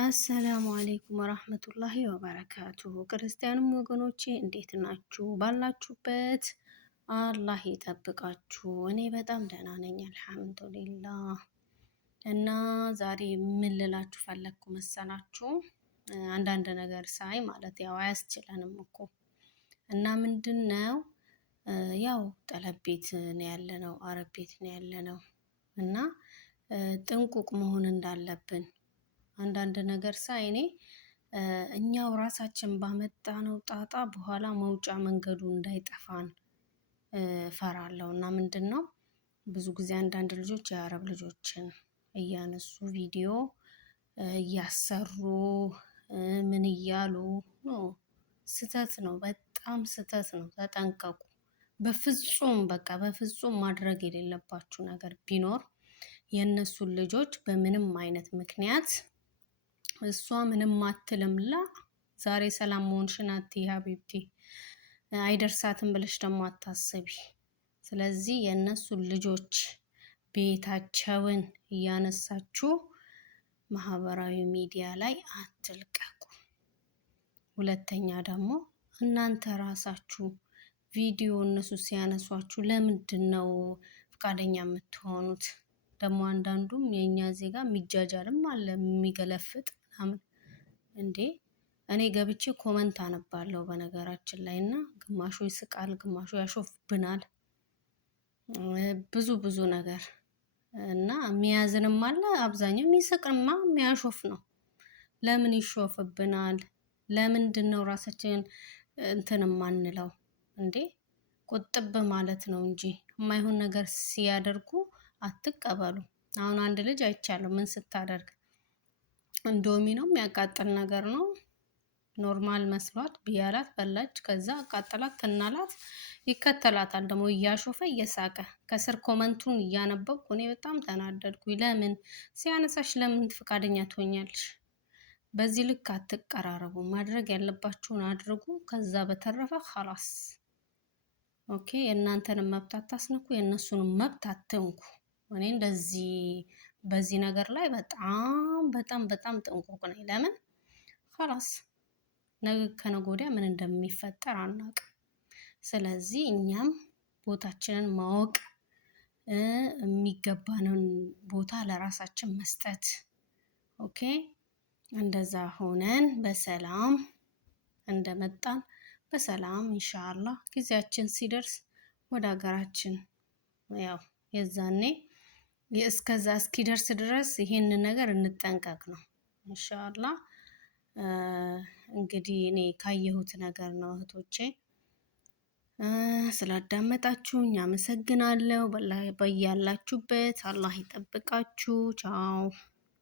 አሰላሙ አሌይኩም ወራህመቱላሂ ወበረካቱሁ። ክርስቲያንም ወገኖቼ እንዴት ናችሁ? ባላችሁበት አላህ ይጠብቃችሁ። እኔ በጣም ደህና ነኝ አልሐምዱሊላህ። እና ዛሬ ምን ልላችሁ ፈለግኩ መሰላችሁ? አንዳንድ ነገር ሳይ ማለት ያው አያስችለንም እኮ እና ምንድን ነው ያው ጠለብ ቤት ነው ያለነው፣ አረብ ቤት ነው ያለነው እና ጥንቁቅ መሆን እንዳለብን አንዳንድ ነገር ሳይ እኔ እኛው ራሳችን ባመጣነው ጣጣ በኋላ መውጫ መንገዱ እንዳይጠፋን ፈራለሁ። እና ምንድን ነው ብዙ ጊዜ አንዳንድ ልጆች የአረብ ልጆችን እያነሱ ቪዲዮ እያሰሩ ምን እያሉ ነው። ስህተት ነው፣ በጣም ስህተት ነው። ተጠንቀቁ። በፍጹም በቃ በፍጹም ማድረግ የሌለባችሁ ነገር ቢኖር የእነሱን ልጆች በምንም አይነት ምክንያት እሷ ምንም አትልምላ ዛሬ ሰላም መሆንሽን አትይ ሀቢብቲ አይደርሳትም ብለሽ ደግሞ አታስቢ። ስለዚህ የእነሱን ልጆች ቤታቸውን እያነሳችሁ ማህበራዊ ሚዲያ ላይ አትልቀቁ። ሁለተኛ ደግሞ እናንተ ራሳችሁ ቪዲዮ እነሱ ሲያነሷችሁ ለምንድን ነው ፈቃደኛ የምትሆኑት? ደግሞ አንዳንዱም የኛ ዜጋ የሚጃጃልም አለ የሚገለፍጥ ምናምን። እንዴ እኔ ገብቼ ኮመንት አነባለሁ በነገራችን ላይ እና ግማሹ ይስቃል፣ ግማሹ ያሾፍብናል፣ ብዙ ነገር እና የሚያዝንም አለ። አብዛኛው የሚስቅማ የሚያሾፍ ነው። ለምን ይሾፍብናል? ለምንድን ነው ራሳችንን እንትን ማንለው? እንዴ ቁጥብ ማለት ነው እንጂ የማይሆን ነገር ሲያደርጉ አትቀበሉ። አሁን አንድ ልጅ አይቻለሁ ምን ስታደርግ እንዶሚ ነው የሚያቃጥል ነገር ነው ኖርማል መስሏት ቢያላት በላች። ከዛ አቃጠላት ትናላት ይከተላታል ደግሞ እያሾፈ እየሳቀ። ከስር ኮመንቱን እያነበብኩ እኔ በጣም ተናደድኩኝ። ለምን ሲያነሳሽ ለምን ፈቃደኛ ትሆኛለሽ? በዚህ ልክ አትቀራረቡ። ማድረግ ያለባችሁን አድርጉ። ከዛ በተረፈ ኸላስ ኦኬ። የእናንተንም መብት አታስነኩ፣ የእነሱንም መብት አትንኩ። እኔ እንደዚህ በዚህ ነገር ላይ በጣም ጥንቁቅ ነኝ። ለምን ኸላስ ነገ ከነገ ወዲያ ምን እንደሚፈጠር አናውቅም። ስለዚህ እኛም ቦታችንን ማወቅ፣ የሚገባንን ቦታ ለራሳችን መስጠት። ኦኬ እንደዛ ሆነን በሰላም እንደመጣን በሰላም ኢንሻአላህ ጊዜያችን ሲደርስ ወደ ሀገራችን ያው የዛኔ እስከዛ እስኪደርስ ድረስ ይሄንን ነገር እንጠንቀቅ ነው ኢንሻአላህ። እንግዲህ እኔ ካየሁት ነገር ነው እህቶቼ። ስላዳመጣችሁኝ አመሰግናለሁ። በያላችሁበት አላህ ይጠብቃችሁ። ቻው